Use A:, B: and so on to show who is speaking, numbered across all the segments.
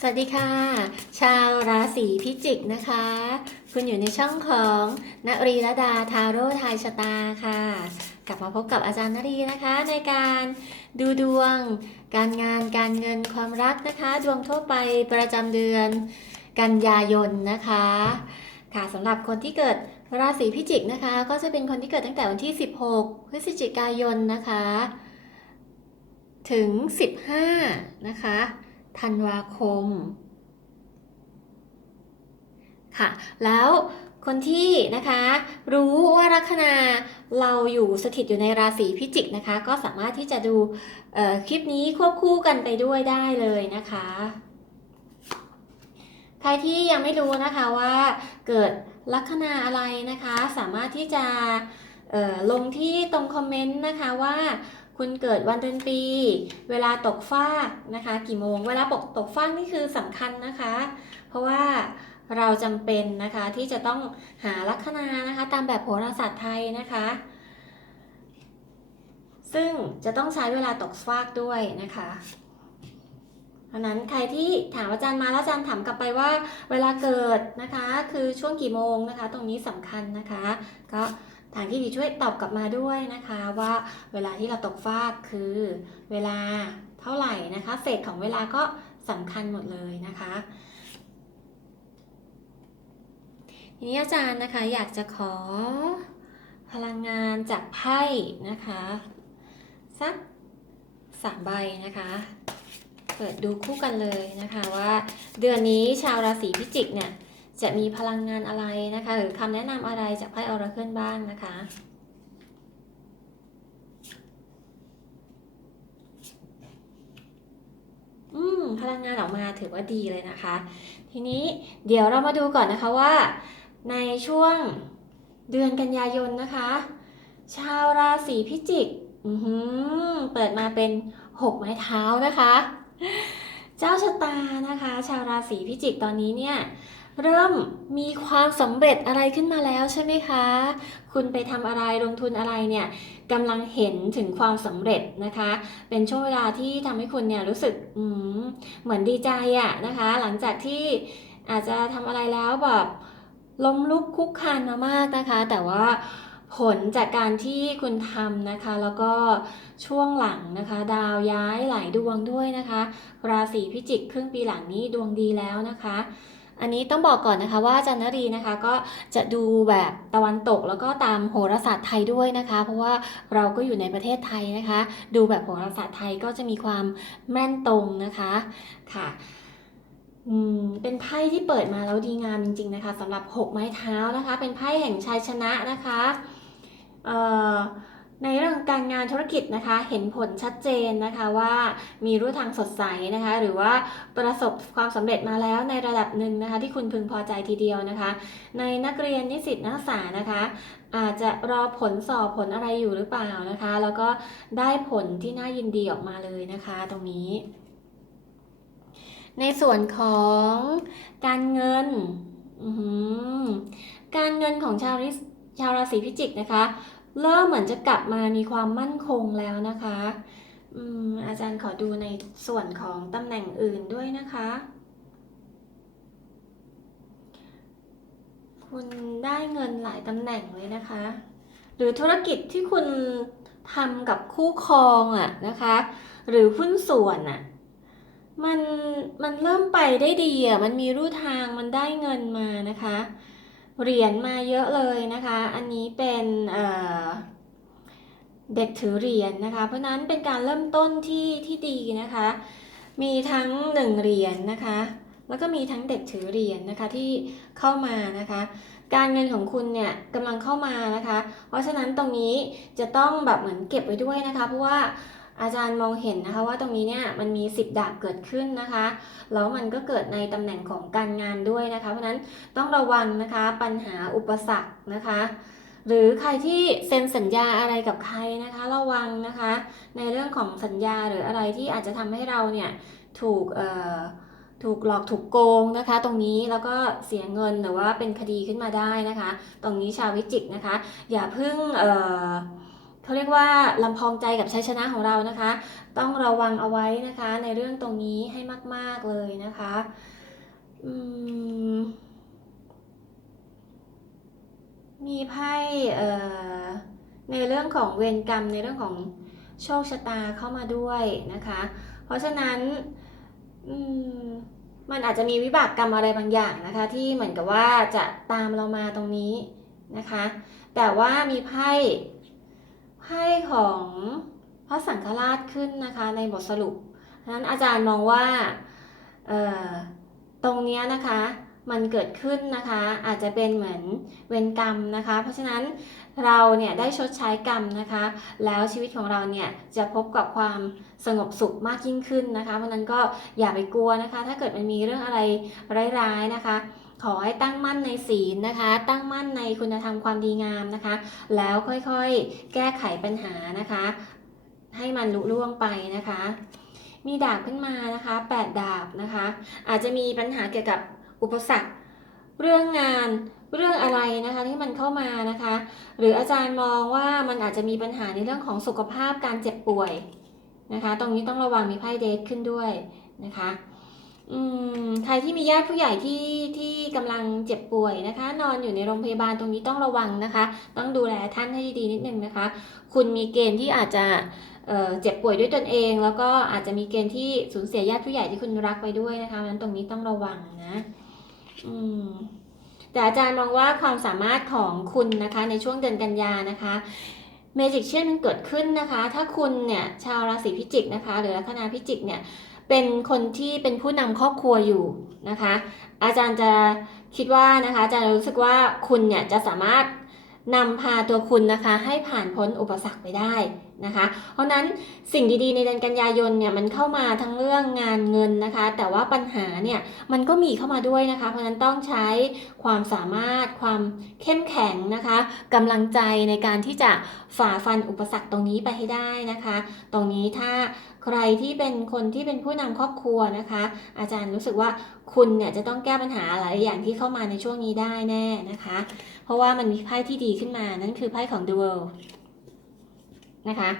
A: สวัสดีค่ะ ชาวราศีพิจิกนะคะ คุณอยู่ในช่องของนรีรดาทาโร่ทายชะตาค่ะ กลับมาพบกับอาจารย์นรีนะคะ ในการดูดวง การงานการเงินความรักนะคะ ดวงทั่วไปประจำเดือนกันยายนนะคะ ค่ะสำหรับคนที่เกิดราศีพิจิกนะคะ ก็จะเป็นคนที่เกิดตั้งแต่วันที่ 16 พฤศจิกายนนะคะ ถึง 15 นะคะ ธันวาคม ค่ะ แล้วคนที่นะคะรู้ว่าลัคนาเราอยู่สถิตอยู่ในราศีพิจิกนะคะ ก็สามารถที่จะดูคลิปนี้ควบคู่กันไปด้วยได้เลยนะคะ ใครที่ยังไม่รู้นะคะว่าเกิดลัคนาอะไรนะคะ สามารถที่จะลงที่ตรงคอมเมนต์นะคะว่า คุณเกิดวันเดือนปี เวลาตกฟากนะคะ กี่โมง เวลาปกตกฟากนี่คือสำคัญนะคะ เพราะว่าเราจำเป็นนะคะที่จะต้องหาลัคนานะคะ ตามแบบโหราศาสตร์ไทยนะคะ ซึ่งจะต้องใช้เวลาตกฟากด้วยนะคะเพราะนั้นใครที่ถามอาจารย์มาแล้วอาจารย์ถามกลับไปว่าเวลาเกิดนะคะ คือช่วงกี่โมงนะคะ ตรงนี้สำคัญนะคะ ก็ ทางที่ดีช่วยตอบกลับมาด้วยนะคะว่าเวลาที่เราตกฟากคือเวลาเท่าไหร่นะคะ เศษของเวลาก็สำคัญหมดเลยนะคะทีนี้อาจารย์นะคะอยากจะขอพลังงานจากไพ่นะคะสักสามใบนะคะเปิดดูคู่กันเลยนะคะว่าเดือนนี้ชาวราศีพิจิกเนี่ย จะมีพลังงานอะไรนะคะ หรือคำแนะนำอะไรจากไพ่ออราเคิลบ้างนะคะอืมพลังงานออกมาถือว่าดีเลยนะคะ ทีนี้เดี๋ยวเรามาดูก่อนนะคะว่า ในช่วงเดือนกันยายนนะคะ ชาวราศีพิจิกอือหือเปิดมาเป็นหกไม้เท้านะคะ เจ้าชะตานะคะ ชาวราศีพิจิกตอนนี้เนี่ย เริ่มมีความสำเร็จอะไรขึ้นมาแล้วใช่ไหมคะ คุณไปทำอะไรลงทุนอะไรเนี่ยกำลังเห็นถึงความสำเร็จนะคะ เป็นช่วงเวลาที่ทำให้คุณเนี่ยรู้สึกอืเหมือนดีใจอะนะคะ หลังจากที่อาจจะทำอะไรแล้วแบบล้มลุกคุกคานมามากนะคะ แต่ว่าผลจากการที่คุณทำนะคะ แล้วก็ช่วงหลังนะคะ ดาวย้ายหลายดวงด้วยนะคะ ราศีพิจิกครึ่งปีหลังนี้ดวงดีแล้วนะคะ อันนี้ต้องบอกก่อนนะคะว่าจันนรีนะคะก็จะดูแบบตะวันตกแล้วก็ตามโหราศาสตร์ไทยด้วยนะคะ เพราะว่าเราก็อยู่ในประเทศไทยนะคะ ดูแบบโหราศาสตร์ไทยก็จะมีความแม่นตรงนะคะค่ะอืมเป็นไพ่ที่เปิดมาแล้วดีงามจริง ๆนะคะสำหรับหกไม้เท้านะคะ เป็นไพ่แห่งชัยชนะนะคะเอ่อ ในเรื่องการงานธุรกิจนะคะเห็นผลชัดเจนนะคะว่ามีรูทางสดใสนะคะ หรือว่าประสบความสำเร็จมาแล้วในระดับหนึ่งนะคะที่คุณพึงพอใจทีเดียวนะคะ ในนักเรียนนิสิตนักศึกษานะคะอาจจะรอผลสอบผลอะไรอยู่หรือเปล่านะคะ แล้วก็ได้ผลที่น่ายินดีออกมาเลยนะคะ ตรงนี้ ในส่วนของการเงินการเงินของชาวริส ชาวราศีพิจิกนะคะ เริ่มเหมือนจะกลับมามีความมั่นคงแล้วนะคะอืมอาจารย์ขอดูในส่วนของตำแหน่งอื่นด้วยนะคะ คุณได้เงินหลายตำแหน่งเลยนะคะ หรือธุรกิจที่คุณทำกับคู่ครองอะนะคะ หรือหุ้นส่วนอะมันมันเริ่มไปได้ดีอะมันมีรูทางมันได้เงินมานะคะ เหรียญมาเยอะเลยนะคะ อันนี้เป็นเเด็กถือเหรียญนะคะ เพราะฉะนั้นเป็นการเริ่มต้นที่ที่ดีนะคะ มีทั้งหนึ่งเหรียญนะคะ แล้วก็มีทั้งเด็กถือเหรียญนะคะที่เข้ามานะคะ การเงินของคุณเนี่ยกำลังเข้ามานะคะ เพราะฉะนั้นตรงนี้จะต้องแบบเหมือนเก็บไว้ด้วยนะคะ เพราะว่า อาจารย์มองเห็นนะคะว่าตรงนี้เนี่ยมันมีสิบดาบเกิดขึ้นนะคะ แล้วมันก็เกิดในตำแหน่งของการงานด้วยนะคะ เพราะฉะนั้นต้องระวังนะคะปัญหาอุปสรรคนะคะ หรือใครที่เซ็นสัญญาอะไรกับใครนะคะ ระวังนะคะ ในเรื่องของสัญญาหรืออะไรที่อาจจะทำให้เราเนี่ยถูกเอ่อถูกหลอกถูกโกงนะคะ ตรงนี้แล้วก็เสียเงินหรือว่าเป็นคดีขึ้นมาได้นะคะ ตรงนี้ชาววิจิกนะคะ อย่าเพิ่งเอ่อ เขาเรียกว่าลำพองใจกับชัยชนะของเรานะคะ ต้องระวังเอาไว้นะคะในเรื่องตรงนี้ให้มาก ๆเลยนะคะอืมมีไพ่ในเรื่องของเวรกรรมในเรื่องของโชคชะตาเข้ามาด้วยนะคะ เพราะฉะนั้นมมันอาจจะมีวิบากกรรมอะไรบางอย่างนะคะ ที่เหมือนกับว่าจะตามเรามาตรงนี้นะคะ แต่ว่ามีไพ่ ไพ่ของพระสังฆราชขึ้นนะคะในบทสรุปนั้นอาจารย์มองว่าตรงนี้นะคะมันเกิดขึ้นนะคะอาจจะเป็นเหมือนเวรกรรมนะคะ เพราะฉะนั้นเราเนี่ยได้ชดใช้กรรมนะคะ แล้วชีวิตของเราเนี่ยจะพบกับความสงบสุขมากยิ่งขึ้นนะคะ เพราะนั้นก็อย่าไปกลัวนะคะ ถ้าเกิดมันมีเรื่องอะไรร้ายๆนะคะ ขอให้ตั้งมั่นในศีลนะคะ ตั้งมั่นในคุณธรรมความดีงามนะคะ แล้วค่อยๆ แก้ไขปัญหานะคะ ให้มันลุล่วงไปนะคะ มีดาบขึ้นมานะคะ8ดาบนะคะ อาจจะมีปัญหาเกี่ยวกับอุปสรรคเรื่องงานเรื่องอะไรนะคะที่มันเข้ามานะคะ หรืออาจารย์มองว่ามันอาจจะมีปัญหาในเรื่องของสุขภาพการเจ็บป่วยนะคะ ตรงนี้ต้องระวังมีไพ่เดทขึ้นด้วยนะคะ อืมใครที่มีญาติผู้ใหญ่ที่ที่กำลังเจ็บป่วยนะคะ นอนอยู่ในโรงพยาบาลตรงนี้ต้องระวังนะคะ ต้องดูแลท่านให้ดีนิดนึงนะคะ คุณมีเกณฑ์ที่อาจจะเอ่อเจ็บป่วยด้วยตนเอง แล้วก็อาจจะมีเกณฑ์ที่สูญเสียญาติผู้ใหญ่ที่คุณรักไปด้วยนะคะเพราะฉะนั้นตรงนี้ต้องระวังนะอืมแต่อาจารย์มองว่าความสามารถของคุณนะคะในช่วงเดือนกันยานะคะเมจิกเช่นมันเกิดขึ้นนะคะ ถ้าคุณเนี่ยชาวราศีพิจิกนะคะ หรือลัคนาพิจิกเนี่ย เป็นคนที่เป็นผู้นำครอบครัวอยู่นะคะ อาจารย์จะคิดว่านะคะอาจารย์รู้สึกว่าคุณเนี่ยจะสามารถนำพาตัวคุณนะคะให้ผ่านพ้นอุปสรรคไปได้นะคะ เพราะนั้นสิ่งดีๆในเดือนกันยายนเนี่ยมันเข้ามาทั้งเรื่องงานเงินนะคะ แต่ว่าปัญหาเนี่ยมันก็มีเข้ามาด้วยนะคะ เพราะฉะนั้นต้องใช้ความสามารถความเข้มแข็งนะคะกำลังใจในการที่จะฝ่าฟันอุปสรรคตรงนี้ไปให้ได้นะคะ ตรงนี้ถ้า ใครที่เป็นคนที่เป็นผู้นำครอบครัวนะคะ อาจารย์รู้สึกว่าคุณเนี่ยจะต้องแก้ปัญหาหลายอย่างที่เข้ามาในช่วงนี้ได้แน่นะคะ เพราะว่ามันมีไพ่ที่ดีขึ้นมานั่นคือไพ่ของ The World นะคะ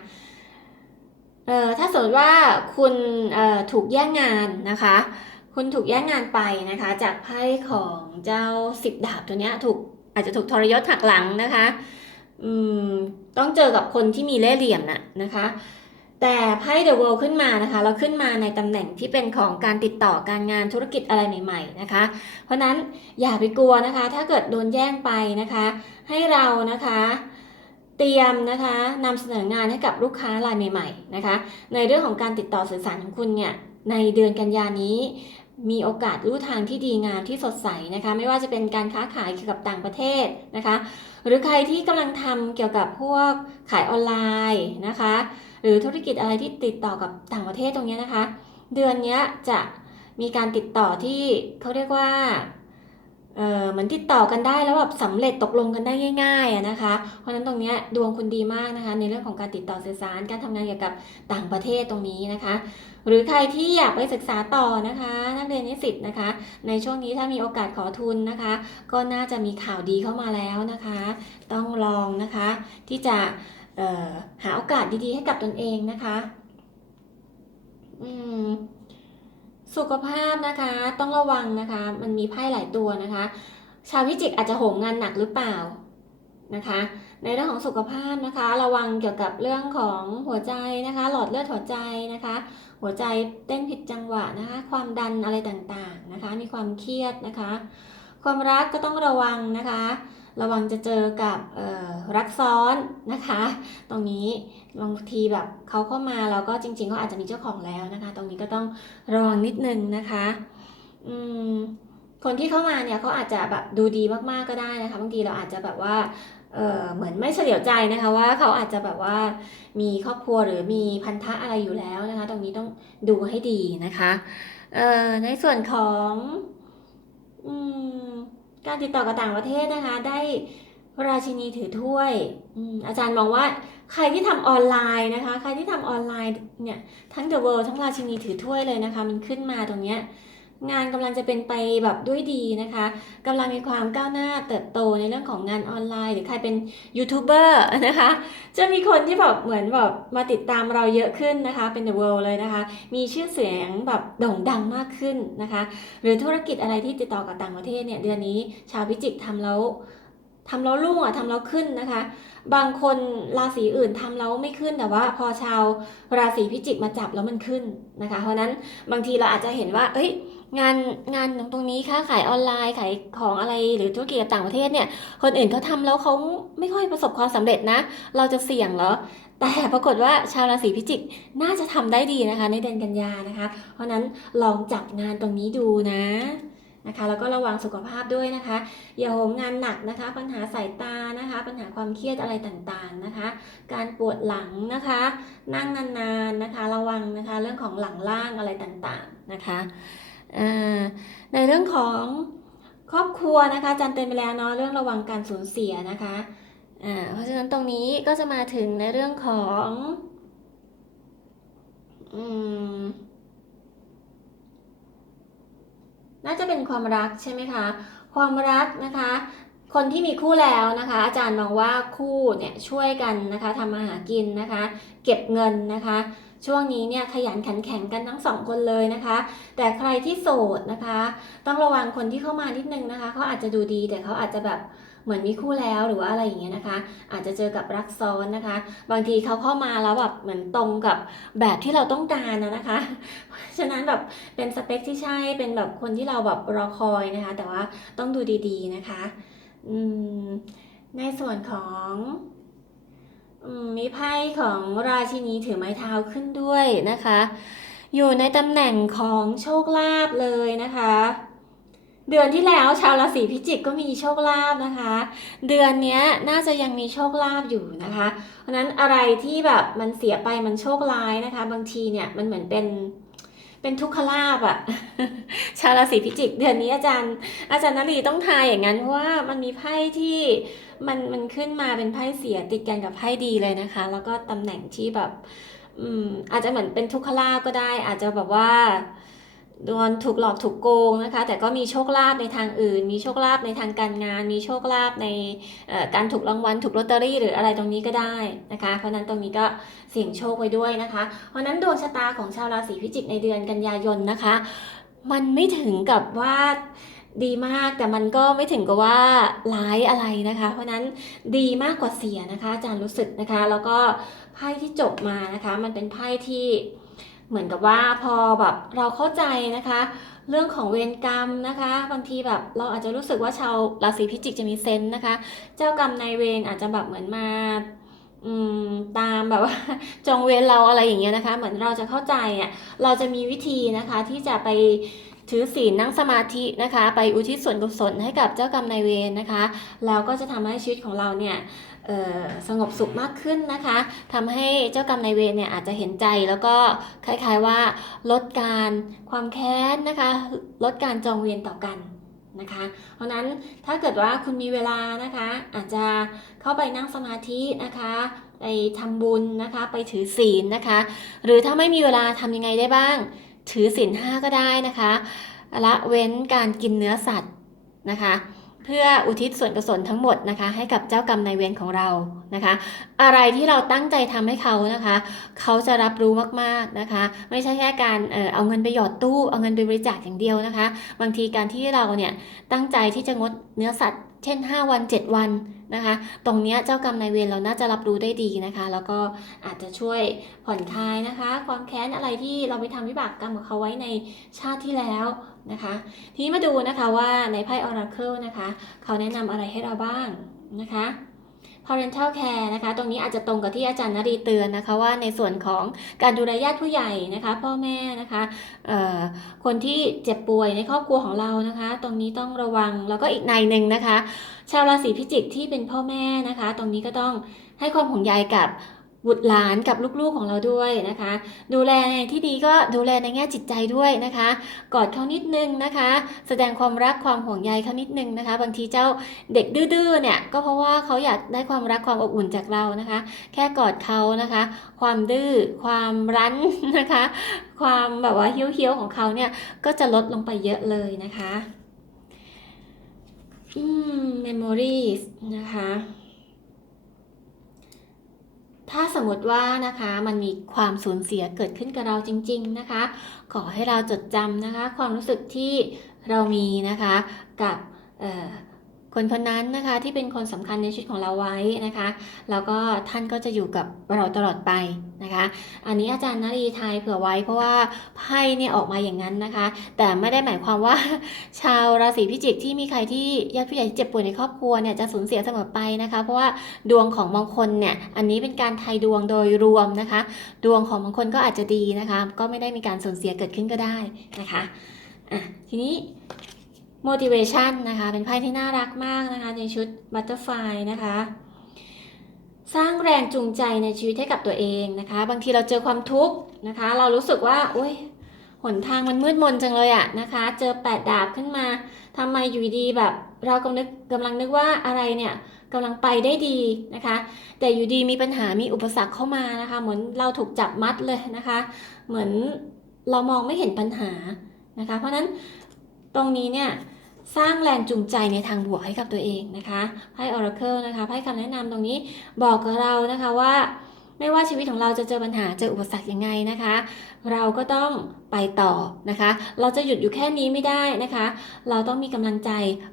A: เอ่อถ้าสมมติว่าคุณเอ่อถูกแย่งงานนะคะ คุณถูกแย่งงานไปนะคะ จากไพ่ของเจ้าสิบดาบตัวเนี้ยถูกอาจจะถูกทรยศหักหลังนะคะ อืมต้องเจอกับคนที่มีเล่ห์เหลี่ยมน่ะนะคะ แต่ไพ่ The World ขึ้นมานะคะแล้วขึ้นมาในตำแหน่งที่เป็นของการติดต่อการงานธุรกิจอะไรใหม่ ๆนะคะ เพราะนั้นอย่าไปกลัวนะคะ ถ้าเกิดโดนแย่งไปนะคะ ให้เรานะคะเตรียมนะคะนำเสนองานให้กับลูกค้ารายใหม่ ๆนะคะ ในเรื่องของการติดต่อสื่อสารของคุณเนี่ยในเดือนกันยานี้มีโอกาสรู้ทางที่ดีงามที่สดใสนะคะ ไม่ว่าจะเป็นการค้าขายเกี่ยวกับต่างประเทศนะคะ หรือใครที่กำลังทำเกี่ยวกับพวกขายออนไลน์นะคะ หรือธุรกิจอะไรที่ติดต่อกับต่างประเทศตรงนี้นะคะ เดือนนี้จะมีการติดต่อที่เขาเรียกว่าเออเหมือนติดต่อกันได้แล้วแบบสำเร็จตกลงกันได้ง่ายๆนะคะ เพราะนั้นตรงนี้ดวงคุณดีมากนะคะ ในเรื่องของการติดต่อสื่อสารการทำงานเกี่ยวกับต่างประเทศตรงนี้นะคะ หรือใครที่อยากไปศึกษาต่อนะคะ นักเรียนนิสิตนะคะ ในช่วงนี้ถ้ามีโอกาสขอทุนนะคะ ก็น่าจะมีข่าวดีเข้ามาแล้วนะคะ ต้องลองนะคะ ที่จะ หาโอกาสดีๆ ให้กับตนเองนะคะสุขภาพนะคะ ต้องระวังนะคะ มันมีไพ่หลายตัวนะคะ ชาวพิจิกอาจจะโหมงานหนักหรือเปล่านะคะ ในเรื่องของสุขภาพนะคะ ระวังเกี่ยวกับเรื่องของหัวใจนะคะ หลอดเลือดหัวใจนะคะ หัวใจเต้นผิดจังหวะนะคะ ความดันอะไรต่างๆนะคะ มีความเครียดนะคะ ความรักก็ต้องระวังนะคะ ระวังจะเจอกับรักซ้อนนะคะ ตรงนี้บางทีแบบเขาเข้ามาแล้วก็จริงๆเขาอาจจะมีเจ้าของแล้วนะคะ ตรงนี้ก็ต้องระวังนิดนึงนะคะอืมคนที่เข้ามาเนี่ยเขาอาจจะแบบดูดีมากๆก็ได้นะคะบางทีเราอาจจะแบบว่าเเหมือนไม่เฉลียวใจนะคะว่าเขาอาจจะแบบว่ามีครอบครัวหรือมีพันธะอะไรอยู่แล้วนะคะ ตรงนี้ต้องดูให้ดีนะคะในส่วนของอืม การติดต่อกับต่างประเทศนะคะ ได้ราชินีถือถ้วยอาจารย์มองว่าใครที่ทำออนไลน์นะคะ ใครที่ทำออนไลน์เนี่ยทั้ง The World ทั้งราชินีถือถ้วยเลยนะคะ มันขึ้นมาตรงเนี้ย งานกำลังจะเป็นไปแบบด้วยดีนะคะกำลังมีความก้าวหน้าเติบโตในเรื่องของงานออนไลน์ หรือใครเป็นยูทูบเบอร์นะคะ จะมีคนที่แบบเหมือนแบบมาติดตามเราเยอะขึ้นนะคะ เป็น the world เลยนะคะ มีชื่อเสียงแบบโด่งดังมากขึ้นนะคะ หรือธุรกิจอะไรที่ติดต่อกับต่างประเทศเนี่ยเดือนนี้ชาวพิจิกทำแล้วทำแล้วรุ่งอะทำแล้วขึ้นนะคะ บางคนราศีอื่นทำแล้วไม่ขึ้นแต่ว่า พอชาวราศีพิจิกมาจับแล้วมันขึ้นนะคะ เพราะนั้นบางทีเราอาจจะเห็นว่า เอ้ย งานงานตรงนี้ค้าขายออนไลน์ขายของอะไรหรือธุรกิจต่างประเทศเนี่ยคนอื่นเขาทำแล้วเขาไม่ค่อยประสบความสำเร็จนะ เราจะเสี่ยงเหรอ แต่ปรากฏว่าชาวราศีพิจิกน่าจะทำได้ดีนะคะ ในเดือนกันยานะคะ เพราะนั้นลองจับงานตรงนี้ดูนะนะคะแล้วก็ระวังสุขภาพด้วยนะคะ อย่าโหมงานหนักนะคะ ปัญหาสายตานะคะ ปัญหาความเครียดอะไรต่างๆนะคะ การปวดหลังนะคะ นั่งนานๆนะคะ ระวังนะคะเรื่องของหลังล่างอะไรต่างๆนะคะ ในเรื่องของครอบครัวนะคะจันเตือนไปแล้วเนาะเรื่องระวังการสูญเสียนะคะเพราะฉะนั้นตรงนี้ก็จะมาถึงในเรื่องของอน่าจะเป็นความรักใช่ไหมคะ ความรักนะคะ คนที่มีคู่แล้วนะคะ อาจารย์มองว่าคู่เนี่ยช่วยกันนะคะทำมาหากินนะคะ เก็บเงินนะคะ ช่วงนี้เนี่ยขยันขันแข็งกันทั้งสองคนเลยนะคะ แต่ใครที่โสดนะคะ ต้องระวังคนที่เข้ามานิดนึงนะคะเขาอาจจะดูดีแต่เขาอาจจะแบบเหมือนมีคู่แล้วหรือว่าอะไรอย่างเงี้ยนะคะ อาจจะเจอกับรักซ้อนนะคะ บางทีเขาเข้ามาแล้วแบบเหมือนตรงกับแบบที่เราต้องการนะนะคะ ฉะนั้นแบบเป็นสเปคที่ใช่เป็นแบบคนที่เราแบบรอคอยนะคะ แต่ว่าต้องดูดีๆนะคะอืมในส่วนของ มีไพ่ของราชินีถือไม้เท้าขึ้นด้วยนะคะ อยู่ในตำแหน่งของโชคลาภเลยนะคะ เดือนที่แล้วชาวราศีพิจิกก็มีโชคลาภนะคะ เดือนนี้น่าจะยังมีโชคลาภอยู่นะคะ เพราะนั้นอะไรที่แบบมันเสียไปมันโชคร้ายนะคะ บางทีเนี่ยมันเหมือนเป็น เป็นทุกขลาบอะชาวราศีพิจิก เดือนนี้อาจารย์ อาจารย์นลีต้องทายอย่างนั้นเพราะว่ามันมีไพ่ที่มันมันขึ้นมาเป็นไพ่เสียติดกันกับไพ่ดีเลยนะคะ แล้วก็ตำแหน่งที่แบบ อืมอาจจะเหมือนเป็นทุกขลาบก็ได้ อาจจะแบบว่า โดนถูกหลอกถูกโกงนะคะ แต่ก็มีโชคลาภในทางอื่น มีโชคลาภในทางการงาน มีโชคลาภในการถูกรางวัลถูกลอตเตอรี่ หรืออะไรตรงนี้ก็ได้นะคะ เพราะนั้นตรงนี้ก็เสี่ยงโชคไว้ด้วยนะคะ เพราะนั้นดวงชะตาของชาวราศีพิจิกในเดือนกันยายนนะคะ มันไม่ถึงกับว่าดีมากแต่มันก็ไม่ถึงกับว่าร้ายอะไรนะคะ เพราะนั้นดีมากกว่าเสียนะคะอาจารย์รู้สึกนะคะ แล้วก็ไพ่ที่จบมานะคะ มันเป็นไพ่ที่ เหมือนกับว่าพอแบบเราเข้าใจนะคะ เรื่องของเวรกรรมนะคะ บางทีแบบเราอาจจะรู้สึกว่าชาวราศีพิจิกจะมีเซนส์นะคะ เจ้ากรรมนายเวรอาจจะแบบเหมือนมาอืมตามแบบว่าจองเวรเราอะไรอย่างเงี้ยนะคะ เหมือนเราจะเข้าใจอะเราจะมีวิธีนะคะที่จะไปถือศีลนั่งสมาธินะคะ ไปอุทิศส่วนกุศลให้กับเจ้ากรรมนายเวรนะคะแล้วก็จะทำให้ชีวิตของเราเนี่ย สงบสุขมากขึ้นนะคะทำให้เจ้ากรรมนายเวรเนี่ยอาจจะเห็นใจแล้วก็คล้ายๆว่าลดการความแค้นนะคะ ลดการจองเวรต่อกันนะคะ เพราะนั้นถ้าเกิดว่าคุณมีเวลานะคะ อาจจะเข้าไปนั่งสมาธินะคะไปทำบุญนะคะ ไปถือศีลนะคะ หรือถ้าไม่มีเวลาทำยังไงได้บ้าง ถือศีลห้าก็ได้นะคะละเว้นการกินเนื้อสัตว์นะคะ เพื่ออุทิศส่วนกุศลทั้งหมดนะคะ ให้กับเจ้ากรรมนายเวรของเรานะคะ อะไรที่เราตั้งใจทำให้เขานะคะ เขาจะรับรู้มากๆนะคะ ไม่ใช่แค่การเออเอาเงินไปหยอดตู้เอาเงินไปบริจาคอย่างเดียวนะคะ บางทีการที่เราเนี่ยตั้งใจที่จะงดเนื้อสัตว์ เช่น 5 วัน 7 วัน นะคะ ตรงนี้เจ้ากรรมนายเวรเราน่าจะรับรู้ได้ดีนะคะ แล้วก็อาจจะช่วยผ่อนคลายนะคะ ความแค้นอะไรที่เราไปทำวิบากกรรมกับเขาไว้ในชาติที่แล้วนะคะ ทีนี้มาดูนะคะว่าในไพ่ออราเคิลนะคะ เขาแนะนำอะไรให้เราบ้างนะคะ parental care นะคะ ตรงนี้อาจจะตรงกับที่อาจารย์นรีเตือนนะคะว่าในส่วนของการดูแลญาติผู้ใหญ่นะคะ พ่อแม่นะคะคนที่เจ็บป่วยในครอบครัวของเรานะคะ ตรงนี้ต้องระวังแล้วก็อีกในหนึ่งนะคะ ชาวราศีพิจิกที่เป็นพ่อแม่นะคะ ตรงนี้ก็ต้องให้ความห่วงใยกับ บุตรหลานกับลูกๆของเราด้วยนะคะ ดูแลในที่ดีก็ดูแลในแง่จิตใจด้วยนะคะ กอดเขานิดนึงนะคะ แสดงความรักความห่วงใยเขานิดนึงนะคะ บางทีเจ้าเด็กดื้อๆเนี่ยก็เพราะว่าเขาอยากได้ความรักความอบอุ่นจากเรานะคะ แค่กอดเขานะคะ ความดื้อความรั้นนะคะ ความแบบว่าเฮี้ยวๆของเขาเนี่ยก็จะลดลงไปเยอะเลยนะคะอืม memories นะคะ ถ้าสมมติว่านะคะมันมีความสูญเสียเกิดขึ้นกับเราจริง ๆนะคะ ขอให้เราจดจำนะคะ ความรู้สึกที่เรามีนะคะกับ คนคนนั้นนะคะที่เป็นคนสำคัญในชีวิตของเราไว้นะคะ แล้วก็ท่านก็จะอยู่กับเราตลอดไปนะคะ อันนี้อาจารย์นารีทายเผื่อไว้เพราะว่าไพ่เนี่ยออกมาอย่างนั้นนะคะ แต่ไม่ได้หมายความว่าชาวราศีพิจิกที่มีใครที่ญาติผู้ใหญ่ที่เจ็บป่วยในครอบครัวเนี่ยจะสูญเสียเสมอไปนะคะ เพราะว่าดวงของบางคนเนี่ยอันนี้เป็นการทายดวงโดยรวมนะคะ ดวงของบางคนก็อาจจะดีนะคะ ก็ไม่ได้มีการสูญเสียเกิดขึ้นก็ได้นะคะอะทีนี้ motivation นะคะ เป็นไพ่ที่น่ารักมากนะคะ ในชุด butterfly นะคะ สร้างแรงจูงใจในชีวิตให้กับตัวเองนะคะ บางทีเราเจอความทุกข์นะคะ เรารู้สึกว่าโอ๊ยหนทางมันมืดมนจังเลยอะนะคะ เจอแปดดาบขึ้นมาทำไมอยู่ดีแบบ เรากำลังกำลังนึกว่าอะไรเนี่ยกำลังไปได้ดีนะคะ แต่อยู่ดีมีปัญหามีอุปสรรคเข้ามานะคะ เหมือนเราถูกจับมัดเลยนะคะ เหมือนเรามองไม่เห็นปัญหานะคะ เพราะฉะนั้นตรงนี้เนี่ย สร้างแรงจูงใจในทางบวกให้กับตัวเองนะคะไพ่ Oracle นะคะไพ่คำแนะนำตรงนี้บอกกับเรานะคะว่าไม่ว่าชีวิตของเราจะเจอปัญหาเจออุปสรรคยังไงนะคะ เราก็ต้องไปต่อนะคะ เราจะหยุดอยู่แค่นี้ไม่ได้นะคะ เราต้องมีกำลังใจ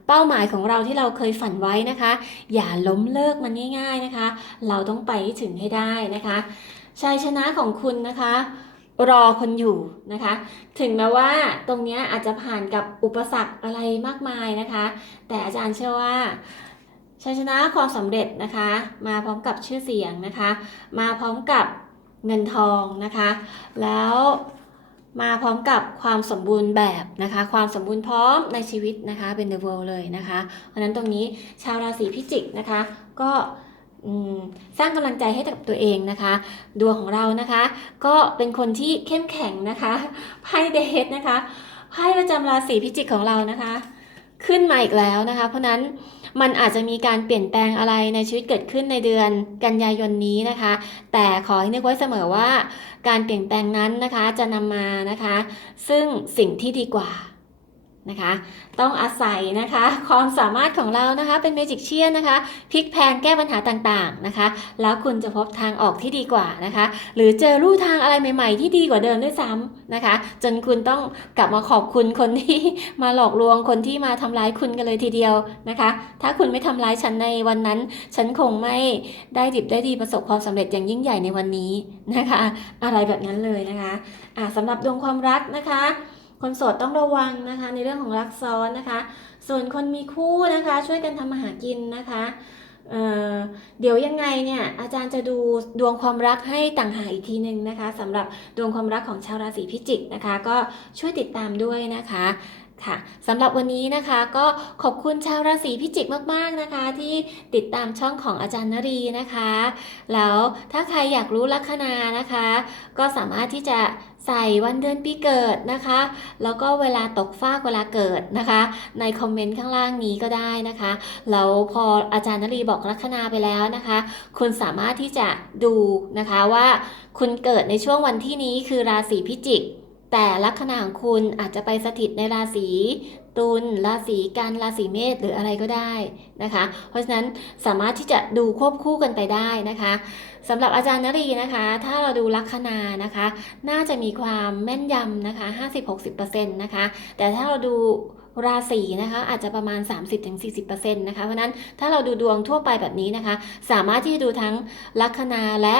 A: เป้าหมายของเราที่เราเคยฝันไว้นะคะ อย่าล้มเลิกมันง่าย ๆนะคะ เราต้องไปถึงให้ได้นะคะชัยชนะของคุณนะคะ รอคนอยู่นะคะ ถึงแม้ว่าตรงนี้อาจจะผ่านกับอุปสรรคอะไรมากมายนะคะ แต่อาจารย์เชื่อว่าชัยชนะความสำเร็จนะคะ มาพร้อมกับชื่อเสียงนะคะ มาพร้อมกับเงินทองนะคะ แล้วมาพร้อมกับความสมบูรณ์แบบนะคะ ความสมบูรณ์พร้อมในชีวิตนะคะเป็น the world เลยนะคะเพราะฉะนั้นตรงนี้ชาวราศีพิจิกนะคะ ก็ สร้างกำลังใจให้กับตัวเองนะคะ ดวงของเรานะคะ ก็เป็นคนที่เข้มแข็งนะคะไพ่เดทนะคะไพ่ประจำราศีพิจิกของเรานะคะ ขึ้นมาอีกแล้วนะคะ เพราะฉะนั้นมันอาจจะมีการเปลี่ยนแปลงอะไรในชีวิตเกิดขึ้นในเดือนกันยายนนี้นะคะ แต่ขอให้นึกไว้เสมอว่า การเปลี่ยนแปลงนั้นนะคะจะนำมานะคะ ซึ่งสิ่งที่ดีกว่า นะคะ ต้องอาศัยนะคะ ความสามารถของเรานะคะ เป็นเมจิกเชียนนะคะพลิกแพลงแก้ปัญหาต่างๆนะคะ แล้วคุณจะพบทางออกที่ดีกว่านะคะ หรือเจอลู่ทางอะไรใหม่ ๆ ที่ดีกว่าเดิมด้วยซ้ำนะคะ จนคุณต้องกลับมาขอบคุณคนที่มาหลอกลวงคนที่มาทำร้ายคุณกันเลยทีเดียวนะคะ ถ้าคุณไม่ทำร้ายฉันในวันนั้น ฉันคงไม่ได้ดิบได้ดีประสบความสำเร็จอย่างยิ่งใหญ่ในวันนี้นะคะ อะไรแบบนั้นเลยนะคะะสำหรับดวงความรักนะคะ คนโสดต้องระวังนะคะ ในเรื่องของรักซ้อนนะคะ ส่วนคนมีคู่นะคะ ช่วยกันทำมาหากินนะคะเเดี๋ยวยังไงเนี่ยอาจารย์จะดูดวงความรักให้ต่างหากอีกทีหนึ่งนะคะสำหรับดวงความรักของชาวราศีพิจิกนะคะ ก็ช่วยติดตามด้วยนะคะ ค่ะสำหรับวันนี้นะคะก็ขอบคุณชาวราศีพิจิกมากๆนะคะ ที่ติดตามช่องของอาจารย์นรีนะคะ แล้วถ้าใครอยากรู้ลัคนานะคะ ก็สามารถที่จะใส่วันเดือนปีเกิดนะคะ แล้วก็เวลาตกฟากเวลาเกิดนะคะ ในคอมเมนต์ข้างล่างนี้ก็ได้นะคะแล้วพออาจารย์นรีบอกลัคนาไปแล้วนะคะ คุณสามารถที่จะดูนะคะว่าคุณเกิดในช่วงวันที่นี้คือราศีพิจิก แต่ลัคนาของคุณอาจจะไปสถิตในราศีตุลราศีกันราศีเมษหรืออะไรก็ได้นะคะ เพราะฉะนั้นสามารถที่จะดูควบคู่กันไปได้นะคะสำหรับอาจารย์นรีนะคะ ถ้าเราดูลัคนานะคะ น่าจะมีความแม่นยำนะคะ 50-60%นะคะ แต่ถ้าเราดูราศีนะคะอาจจะประมาณ 30-40%นะคะเพราะฉะนั้นถ้าเราดูดวงทั่วไปแบบนี้นะคะ สามารถที่จะดูทั้งลัคนาและ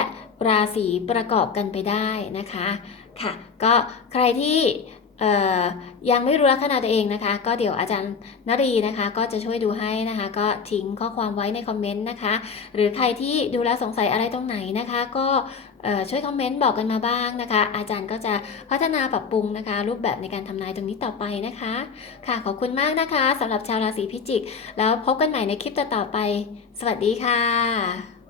A: ราศีประกอบกันไปได้นะคะ ค่ะ ก็ใครที่ยังไม่รู้ลัคนาตัวเองนะคะ ก็เดี๋ยวอาจารย์นรีนะคะ ก็จะช่วยดูให้นะคะ ก็ทิ้งข้อความไว้ในคอมเมนต์นะคะ หรือใครที่ดูแลสงสัยอะไรตรงไหนนะคะ ก็ช่วยคอมเมนต์บอกกันมาบ้างนะคะ อาจารย์ก็จะพัฒนาปรับปรุงนะคะ รูปแบบในการทำนายตรงนี้ต่อไปนะคะ ค่ะขอบคุณมากนะคะสำหรับชาวราศีพิจิก แล้วพบกันใหม่ในคลิปต่อๆไป สวัสดีค่ะ